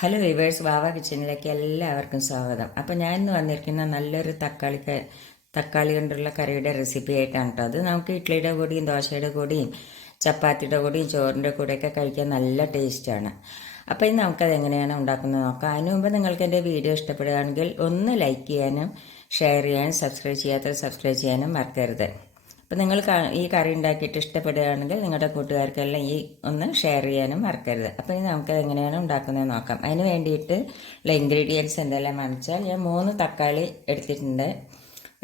Hello viewers വാവ കിച്ചണിലേക്ക് എല്ലാവർക്കും സ്വാഗതം. അപ്പോൾ ഞാൻ ഇന്ന് വന്നിരിക്കുന്ന നല്ലൊരു തക്കാളി തക്കാളി കൊണ്ടുള്ള കറിയുടെ റെസിപ്പി ആയിട്ടാണ് കേട്ടോ അത് നമുക്ക് ഇഡ്ഡലിയുടെ കൂടിയും ദോശയുടെ കൂടിയും ചപ്പാത്തിയുടെ കൂടിയും ചോറിന്റെ കൂടെയൊക്കെ കഴിക്കാൻ നല്ല ടേസ്റ്റാണ് അപ്പോൾ ഇനി നമുക്കത് എങ്ങനെയാണ് ഉണ്ടാക്കുന്നത് നോക്കാം. അതിനു മുമ്പ് നിങ്ങൾക്ക് എന്റെ വീഡിയോ ഇഷ്ടപ്പെടുകയാണെങ്കിൽ ഒന്ന് ലൈക്ക് ചെയ്യാനും ഷെയർ ചെയ്യാനും സബ്സ്ക്രൈബ് ചെയ്യാത്ത സബ്സ്ക്രൈബ് ചെയ്യാനും മറക്കരുത്. അപ്പം നിങ്ങൾ ഈ കറി ഉണ്ടാക്കിയിട്ട് ഇഷ്ടപ്പെടുകയാണെങ്കിൽ നിങ്ങളുടെ കൂട്ടുകാർക്കെല്ലാം ഈ ഒന്ന് ഷെയർ ചെയ്യാനും മറക്കരുത്. അപ്പം ഇനി നമുക്കത് എങ്ങനെയാണ് ഉണ്ടാക്കുന്നത് നോക്കാം. അതിന് വേണ്ടിയിട്ട് ഉള്ള ഇൻഗ്രീഡിയൻസ് എന്തെല്ലാം വാങ്ങിച്ചാൽ ഞാൻ മൂന്ന് തക്കാളി എടുത്തിട്ടുണ്ട്.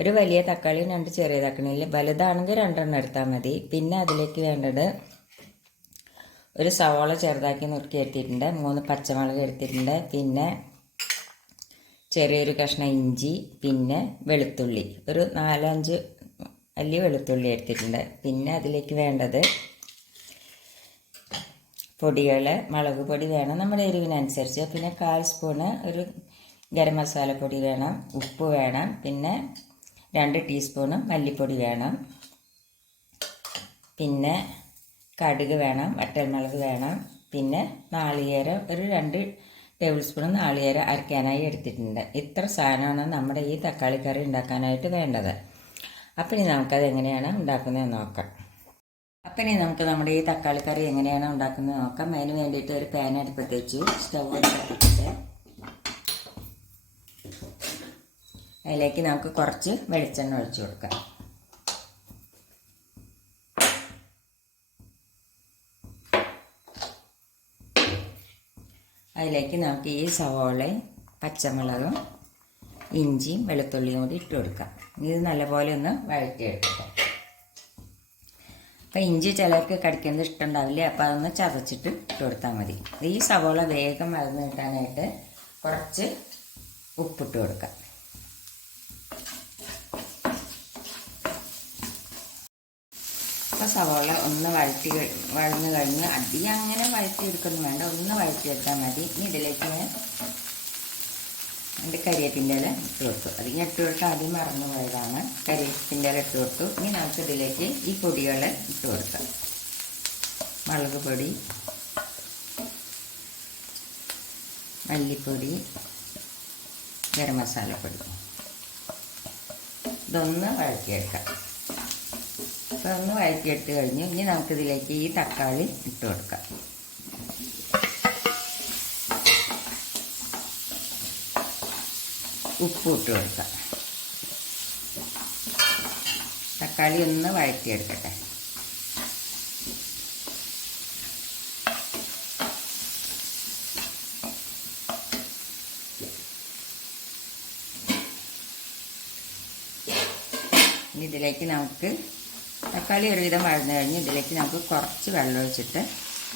ഒരു വലിയ തക്കാളി രണ്ട് ചെറിയ തക്കാളി വലുതാണെങ്കിൽ രണ്ടെണ്ണം എടുത്താൽ മതി. പിന്നെ അതിലേക്ക് വേണ്ടത് ഒരു സവാള ചെറുതാക്കി നുറുക്കി എടുത്തിട്ടുണ്ട്. മൂന്ന് പച്ചമുളക് എടുത്തിട്ടുണ്ട്. പിന്നെ ചെറിയൊരു കഷ്ണം ഇഞ്ചി പിന്നെ വെളുത്തുള്ളി. ഒരു നാലഞ്ച് അല്ലി വെളുത്തുള്ളി എടുത്തിട്ടുണ്ട് പിന്നെ അതിലേക്ക് വേണ്ടത് പൊടികൾ മുളക് പൊടി വേണം നമ്മുടെ എരിവിനനുസരിച്ച്. പിന്നെ കാൽ സ്പൂണ് ഒരു ഗരം മസാല പൊടി വേണം ഉപ്പ് വേണം പിന്നെ രണ്ട് ടീസ്പൂണ് മല്ലിപ്പൊടി വേണം. പിന്നെ കടുക് വേണം വട്ടൽമുളക് വേണം. പിന്നെ നാളികേരം ഒരു രണ്ട് ടേബിൾ സ്പൂൺ നാളികേരം അരയ്ക്കാനായി എടുത്തിട്ടുണ്ട്. ഇത്ര സാധനമാണ് നമ്മുടെ ഈ തക്കാളി കറി ഉണ്ടാക്കാനായിട്ട് വേണ്ടത്. അപ്പം ഇനി നമുക്കത് എങ്ങനെയാണ് ഉണ്ടാക്കുന്നത് നോക്കാം. അപ്പം ഇനി നമുക്ക് നമ്മുടെ ഈ തക്കാളി കറി എങ്ങനെയാണ് ഉണ്ടാക്കുന്നത് നോക്കാം. അതിന് വേണ്ടിയിട്ട് ഒരു പാൻ അടുപ്പത്ത് വെച്ചു. സ്റ്റവ് അടുപ്പത്തിട്ട് അതിലേക്ക് നമുക്ക് കുറച്ച് വെളിച്ചെണ്ണ ഒഴിച്ചു കൊടുക്കാം. അതിലേക്ക് നമുക്ക് ഈ സവോളയും പച്ചമുളകും ഇഞ്ചിയും വെളുത്തുള്ളിയും കൂടി ഇട്ട് കൊടുക്കാം. ഇത് നല്ലപോലെ ഒന്ന് വഴറ്റിയെടുക്കാം. അപ്പം ഇഞ്ചി ചിലർക്ക് കടിക്കുന്നത് ഇഷ്ടമുണ്ടാവില്ല അപ്പം അതൊന്ന് ചതച്ചിട്ട് ഇട്ട് കൊടുത്താൽ മതി. ഈ സവോള വേഗം വഴന്ന് കിട്ടാനായിട്ട് കുറച്ച് ഉപ്പിട്ട് കൊടുക്കാം. അപ്പോൾ സവോള ഒന്ന് വഴറ്റി വഴന്നു കഴിഞ്ഞ് അധികം അങ്ങനെ വഴറ്റിയെടുക്കൊന്നും വേണ്ട ഒന്ന് വഴറ്റി വഴറ്റിയെടുത്താൽ മതി. ഇനി ഇതിലേക്ക് ഞാൻ എന്റെ കരിയേപ്പിന്റെ ഇല ഇട്ട് കൊടുത്തു. അത് ഞാൻ ഇട്ട് കൊടുത്ത് ആദ്യം മറന്നു പോയതാണ്. കരിയേപ്പിന്റെ ഇല ഇട്ട് കൊടുത്തു. ഇനി നമുക്ക് ഇതിലേക്ക് ഈ പൊടികൾ ഇട്ട് കൊടുക്കാം. മുളക് പൊടി മല്ലിപ്പൊടി ഗരം മസാലപ്പൊടി ഇതൊന്ന് വഴറ്റിയെടുക്കാം. ഇതൊന്ന് ഒന്ന് വഴറ്റിയെടുത്ത് കഴിഞ്ഞു ഇനി നമുക്കിതിലേക്ക് ഈ തക്കാളി ഇട്ട് കൊടുക്കാം. ഉപ്പ് ഇട്ട് കൊടുക്കാം. തക്കാളി ഒന്ന് വഴറ്റിയെടുക്കട്ടെ. ഇതിലേക്ക് നമുക്ക് തക്കാളി ഒരുവിധം വഴന്നു കഴിഞ്ഞ് ഇതിലേക്ക് നമുക്ക് കുറച്ച് വെള്ളം ഒഴിച്ചിട്ട്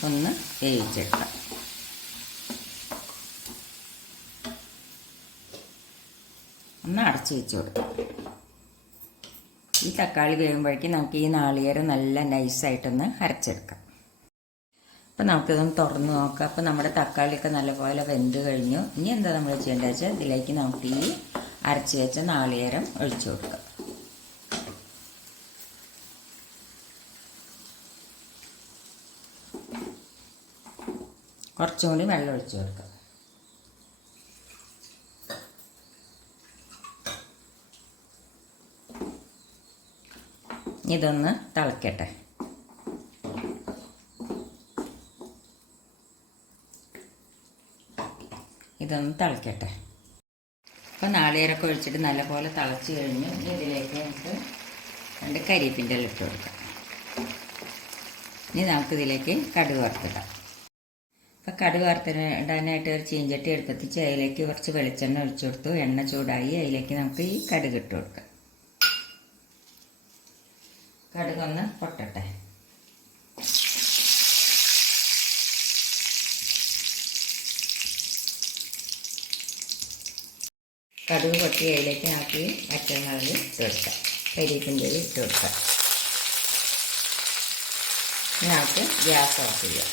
ഒന്ന് വേവിച്ചെടുക്കാം. ഒന്ന് അടച്ചു വെച്ച് കൊടുക്കാം. ഈ തക്കാളി വേകുമ്പോഴേക്കും നമുക്ക് ഈ നാളികേരം നല്ല നൈസായിട്ടൊന്ന് അരച്ചെടുക്കാം. അപ്പം നമുക്കിതൊന്ന് തുറന്ന് നോക്കാം. അപ്പം നമ്മുടെ തക്കാളിയൊക്കെ നല്ലപോലെ വെന്ത് കഴിഞ്ഞു. ഇനി എന്താ നമ്മൾ ചെയ്യേണ്ടത് വെച്ചാൽ ഇതിലേക്ക് നമുക്ക് ഈ അരച്ച് വെച്ച നാളികേരം ഒഴിച്ചു കൊടുക്കാം. കുറച്ചും കൂടി വെള്ളം ഒഴിച്ചു കൊടുക്കാം. ഇതൊന്ന് തിളക്കട്ടെ. ഇതൊന്ന് തിളക്കട്ടെ. അപ്പോൾ നാളികേരൊക്കെ ഒഴിച്ചിട്ട് നല്ലപോലെ തിളച്ച് കഴിഞ്ഞു ഇതിലേക്ക് നമുക്ക് രണ്ട് കരിയപ്പിന്റെ ഇട്ട് കൊടുക്കാം. ഇനി നമുക്കിതിലേക്ക് കടുക് വറുത്തിടാം. അപ്പോൾ കടുക് വറുത്തിടാനായിട്ട് ഒരു ചീഞ്ചട്ടി എടുപ്പത്തിച്ച് അതിലേക്ക് കുറച്ച് വെളിച്ചെണ്ണ ഒഴിച്ചു കൊടുത്തു. എണ്ണ ചൂടായി അതിലേക്ക് നമുക്ക് ഈ കടുക് ഇട്ട് കൊടുക്കാം. കടുകൊന്ന് പൊട്ടട്ടെ. കടുക് പൊട്ടി അതിലേക്ക് ആക്കി പച്ചമുളക് ഇട്ട് കൊടുക്കാം. കരിയപ്പിന്റെ ഇട്ട് കൊടുക്കാം. ഞങ്ങൾക്ക് ഗ്യാസ് ഓഫ് ചെയ്യാം.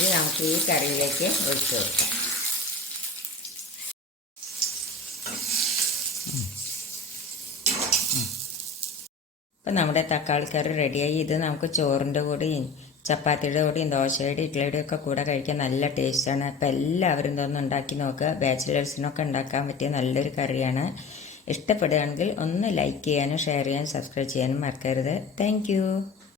ഇത് നമുക്ക് ഈ കറിയിലേക്ക് ഒഴിച്ചു കൊടുക്കാം. അപ്പം നമ്മുടെ തക്കാളി കറി റെഡിയായി. ഇത് നമുക്ക് ചോറിന്റെ കൂടെയും ചപ്പാത്തിയുടെ കൂടെയും ദോശയുടെ ഇഡ്ഡലിയുടെയും ഒക്കെ കൂടെ കഴിക്കാൻ നല്ല ടേസ്റ്റാണ് അപ്പം എല്ലാവരും ഇതൊന്ന് ഉണ്ടാക്കി നോക്കുക. ബാച്ചിലേഴ്സിനൊക്കെ ഉണ്ടാക്കാൻ പറ്റിയ നല്ലൊരു കറിയാണ്. ഇഷ്ടപ്പെടുകയാണെങ്കിൽ ഒന്ന് ലൈക്ക് ചെയ്യാനും ഷെയർ ചെയ്യാനും സബ്സ്ക്രൈബ് ചെയ്യാനും മറക്കരുത്. താങ്ക്